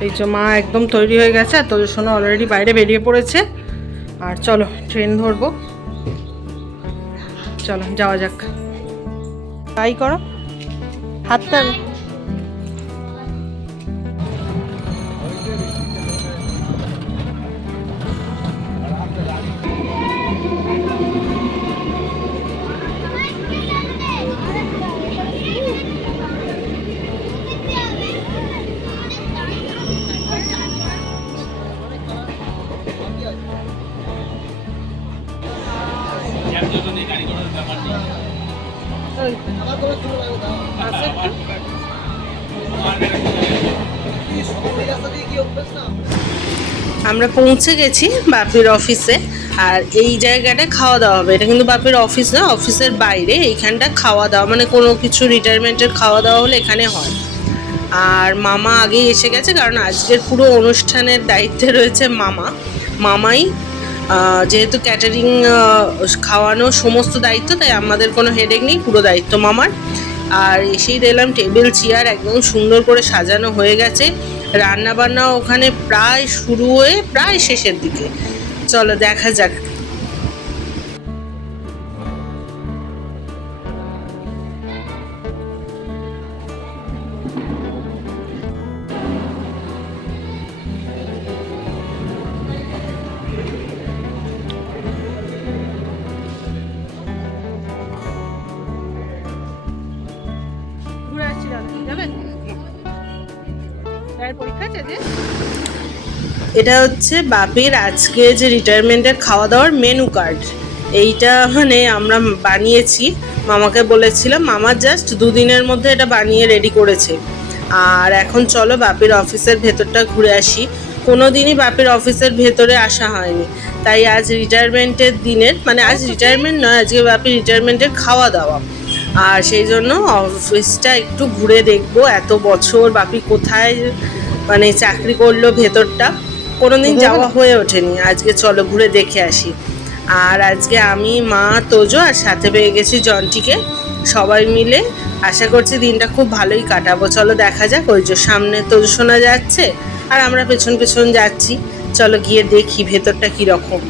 এই যে মা একদম তৈরি হয়ে গেছে আর তোদের সোনা অলরেডি বাইরে বেরিয়ে পড়েছে। আর চলো ট্রেন ধরবো। চলো, যাওয়া যাক। তাই করো। হাতটা আমরা পৌঁছে গেছি বাপির অফিসে, আর এই জায়গাটায় খাওয়া দাওয়া হবে। এটা কিন্তু বাপির অফিস না, অফিসের বাইরে। এইখানটা খাওয়া দাওয়া মানে কোনো কিছু রিটায়ারমেন্টের খাওয়া দাওয়া হলে এখানে হয়। আর মামা আগেই এসে গেছে, কারণ আজকের পুরো অনুষ্ঠানের দায়িত্বে রয়েছে মামা। মামাই যেহেতু ক্যাটারিং খাওয়ানো সমস্ত দায়িত্ব, তাই আমাদের কোনো হেডেক নেই, পুরো দায়িত্ব মামার। আর এসেই দিলাম টেবিল চেয়ার একদম সুন্দর করে সাজানো হয়ে গেছে। রান্নাবান্না ওখানে প্রায় শুরু হয়ে প্রায় শেষের দিকে। চলো দেখা যাক। এটা হচ্ছে বাপির আজকে যে রিটায়ারমেন্টের খাওয়া দাওয়ার মেনু কার্ড এইটা মানে আমরা বানিয়েছি। মামাকে বলেছিলাম, মামা জাস্ট দুদিনের মধ্যে এটা বানিয়ে রেডি করেছে। আর এখন চলো বাপির অফিসের ভেতরটা ঘুরে আসি। কোনো দিনই বাপির অফিসের ভেতরে আসা হয়নি। তাই আজ রিটায়ারমেন্টের দিনের মানে আজ রিটায়ারমেন্ট নয়, আজকে বাপির রিটায়ারমেন্টের খাওয়া দাওয়া আর সেই জন্য অফিসটা একটু ঘুরে দেখব, এত বছর বাপি কোথায় মানে চাকরি করল ভেতরটা। কোনোদিন যাওয়া হয়ে ওঠেনি। আজকে চলো ঘুরে দেখে আসি। আর আজকে আমি মা তোজো আর সাথে পেয়ে গেছি জনটিকে। সবাই মিলে আশা করছি দিনটা খুব ভালোই কাটাবো। চলো দেখা যাক ওই যে সামনে তোজো শোনা যাচ্ছে আর আমরা পেছন পেছন যাচ্ছি। চলো গিয়ে দেখি ভেতরটা কীরকম।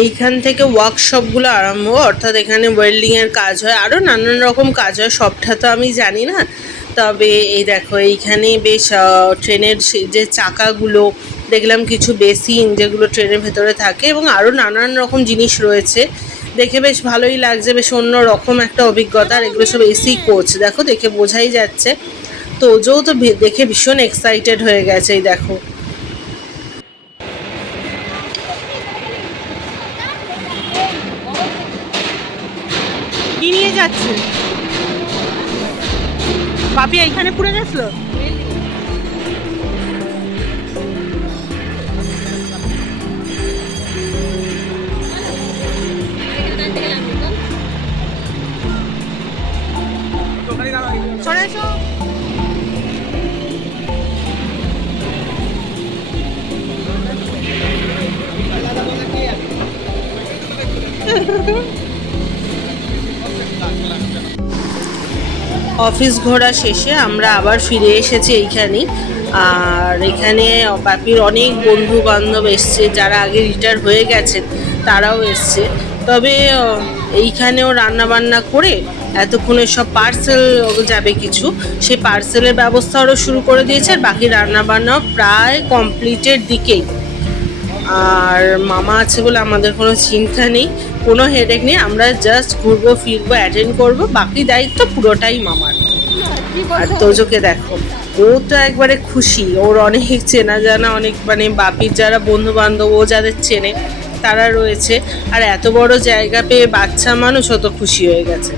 এইখান থেকে ওয়ার্কশপগুলো আরম্ভ অর্থাৎ এখানে ওয়েল্ডিংয়ের কাজ হয় আরও নানান রকম কাজ হয়, সবটা তো আমি জানি না। তবে এই দেখো, এইখানে বেশ ট্রেনের যে চাকাগুলো, দেখলাম কিছু বেসিন যেগুলো ট্রেনের ভেতরে থাকে এবং আরও নানান রকম জিনিস রয়েছে। দেখে বেশ ভালোই লাগছে, বেশ অন্য রকম একটা অভিজ্ঞতা, আর এগুলো সব এসি কোচ দেখো, দেখে বোঝাই যাচ্ছে। তো ওজোও তো দেখে ভীষণ এক্সাইটেড হয়ে গেছে, এই দেখো। বাপি এইখানে পুড়ে গেছিল? চলে এসো। অফিস ঘোরা শেষে আমরা আবার ফিরে এসেছি এইখানেই আর এখানে বাপির অনেক বন্ধু বান্ধব এসছে, যারা আগে রিটায়ার হয়ে গেছেন, তারাও এসছে। তবে এইখানেও রান্না বান্না করে এতক্ষণে সব পার্সেল যাবে কিছু, সেই পার্সেলের ব্যবস্থা আরও শুরু করে দিয়েছে, আর বাকি রান্না বান্নাও প্রায় কমপ্লিটের দিকেই। আর মামা আছে বলে আমাদের কোনো চিন্তা নেই, কোনো হেডেক নেই, আমরা জাস্ট ঘুরবো, ফিরবো অ্যাটেন্ড করব, বাকি দায়িত্ব পুরোটাই মামার। আর তোজোকে দেখো, ও তো একবারে খুশি, ওর অনেক চেনা জানা, অনেক মানে বাপির যারা বন্ধু বান্ধব ও যাদের চেনে, তারা রয়েছে, আর এত বড় জায়গা পেয়ে বাচ্চা মানুষ অত খুশি হয়ে গেছে।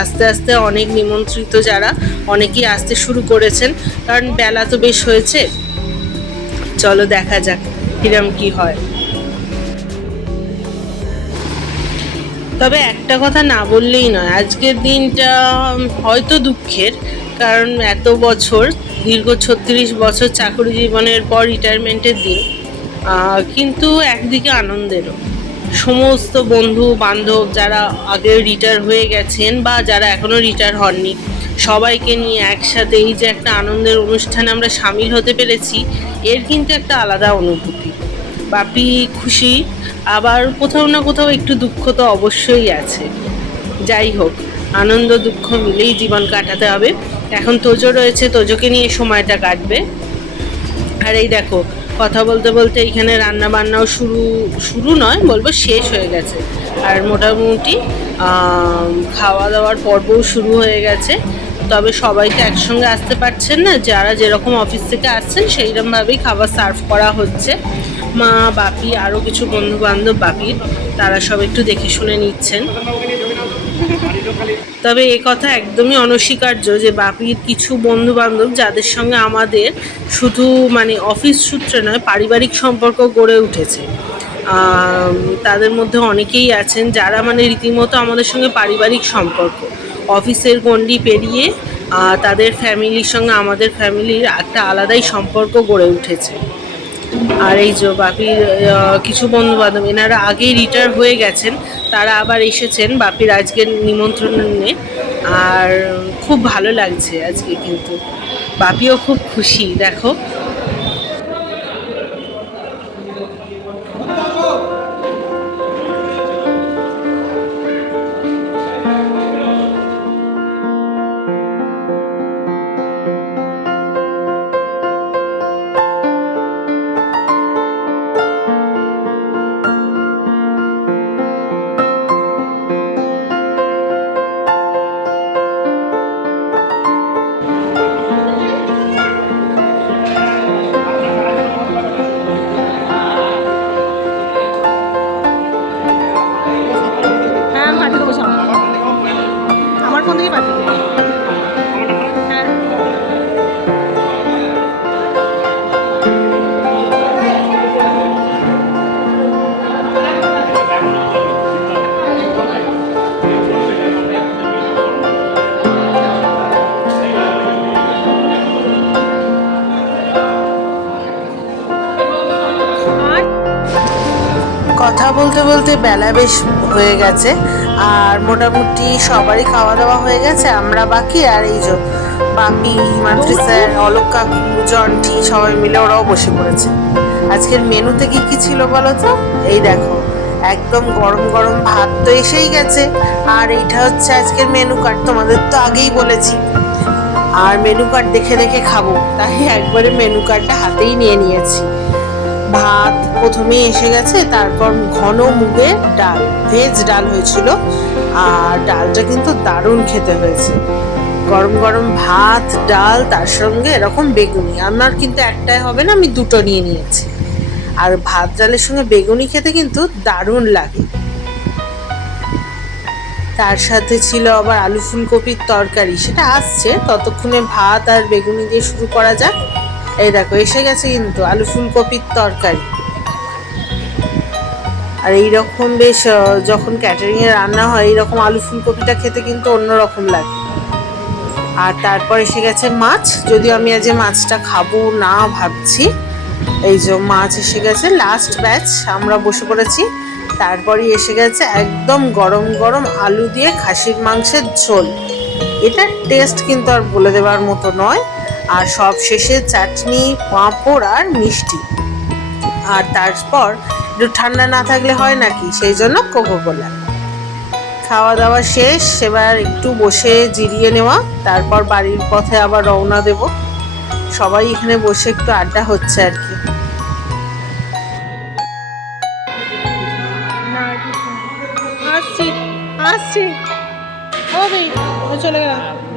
আস্তে আস্তে অনেক নিমন্ত্রিত যারা, অনেকেই আসতে শুরু করেছেন, কারণ বেলা তো বেশ হয়েছে। চলো দেখা যাক। কিরম কি হয়? তবে একটা কথা না বললেই নয়, আজকের দিনটা হয়তো দুঃখের, কারণ এত বছর, দীর্ঘ ছত্রিশ বছর চাকরি জীবনের পর রিটায়ারমেন্টের দিন কিন্তু একদিকে আনন্দেরও। সমস্ত বন্ধু বান্ধব যারা আগে রিটায়ার হয়ে গেছেন বা যারা এখনও রিটায়ার হননি সবাইকে নিয়ে একসাথে এই যে একটা আনন্দের অনুষ্ঠানে আমরা সামিল হতে পেরেছি, এর কিন্তু একটা আলাদা অনুভূতি। বাপি খুশি, আবার কোথাও না কোথাও একটু দুঃখ তো অবশ্যই আছে। যাই হোক, আনন্দ, দুঃখ মিলেই জীবন কাটাতে হবে। এখন তোজো রয়েছে, তোজোকে নিয়ে সময়টা কাটবে। আর এই দেখো, কথা বলতে বলতে এইখানে রান্না বান্নাও শুরু শুরু নয়, বলব শেষ হয়ে গেছে। আর মোটামুটি খাওয়া দাওয়ার পর্বও শুরু হয়ে গেছে। তবে সবাই তো একসঙ্গে আসতে পারছেন না। যারা যেরকম অফিস থেকে আসছেন সেইরকমভাবেই খাবার সার্ভ করা হচ্ছে। মা, বাপি আরও কিছু বন্ধু বান্ধব বাপির তারা সব একটু দেখে শুনে নিচ্ছেন। তবে এ কথা একদমই অনস্বীকার্য যে, বাপির কিছু বন্ধু বান্ধব যাদের সঙ্গে আমাদের শুধু মানে অফিস সূত্রে নয়, পারিবারিক সম্পর্ক গড়ে উঠেছে। তাদের মধ্যে অনেকেই আছেন যারা মানে রীতিমতো আমাদের সঙ্গে পারিবারিক সম্পর্ক। অফিসের গণ্ডি পেরিয়ে তাদের ফ্যামিলির সঙ্গে আমাদের ফ্যামিলির একটা আলাদাই সম্পর্ক গড়ে উঠেছে। আর এই যে বাপির কিছু বন্ধু বান্ধব এনারা আগেই রিটায়ার হয়ে গেছেন, তারা আবার এসেছেন বাপির আজকের নিমন্ত্রণে আর খুব ভালো লাগছে আজকে কিন্তু। বাপিও খুব খুশি, দেখো। কথা বলতে বলতে বেলা বেশ হয়ে গেছে, আর মোটামুটি সবারই খাওয়া দাওয়া হয়ে গেছে, আমরা বাকি আর এই যে বাপি, হিমাদ্রি স্যার অলোক কাকু জন্টি সবাই মিলে ওরাও বসে পড়েছে। আজকের মেনুতে কি কি ছিল বলো তো? এই দেখো, একদম গরম গরম ভাত তো এসেই গেছে, আর এইটা হচ্ছে আজকের মেনু কার্ড, তোমাদের তো আগেই বলেছি। আর মেনু কার্ড দেখে দেখে খাব, তাই একবারে মেনু কার্ডটা হাতেই নিয়ে নিয়েছি। ভাত প্রথমেই এসে গেছে, তারপর ঘন মুগের ডাল, ভেজ ডাল হয়েছিল, আর ডালটা কিন্তু দারুণ খেতে হয়েছে। গরম গরম ভাত, ডাল, তার সঙ্গে এরকম বেগুনি, আমার কিন্তু একটাই হবে না, আমি দুটো নিয়ে নিয়েছি। আর ভাত ডালের সঙ্গে বেগুনি খেতে কিন্তু দারুণ লাগে। তার সাথে ছিল আবার আলু ফুলকপির তরকারি, সেটা আসছে, ততক্ষণে ভাত আর বেগুনি দিয়ে শুরু করা যাক। এই দেখো, এসে গেছে কিন্তু আলু ফুলকপির তরকারি। আর এইরকম বেশ যখন ক্যাটারিং এ রান্না হয়, এইরকম আলু ফুলকপিটা খেতে কিন্তু অন্যরকম লাগে। আর তারপর এসে গেছে মাছ। যদিও আমি আজ মাছটা খাব না ভাবছি। এই যে মাছ এসে গেছে লাস্ট ব্যাচ আমরা বসে পড়েছি। তারপরই এসে গেছে একদম গরম গরম আলু দিয়ে খাসির মাংসের ঝোল। এটার টেস্ট কিন্তু আর বলে দেওয়ার মতো নয়। আর সব শেষে চাটনি, পাঁপড় আর মিষ্টি। আর তারপর একটু ঠান্ডা না থাকলে হয় নাকি? সেই জন্য কোকো কোলা। খাওয়া দাওয়া শেষ, এবার একটু বসে জিরিয়ে নেওয়া। তারপর বাড়ির পথে আবার রওনা দেব। সবাই এখানে বসে একটু আড্ডা হচ্ছে আর কি। আসছি আসছি। চলে গেলাম।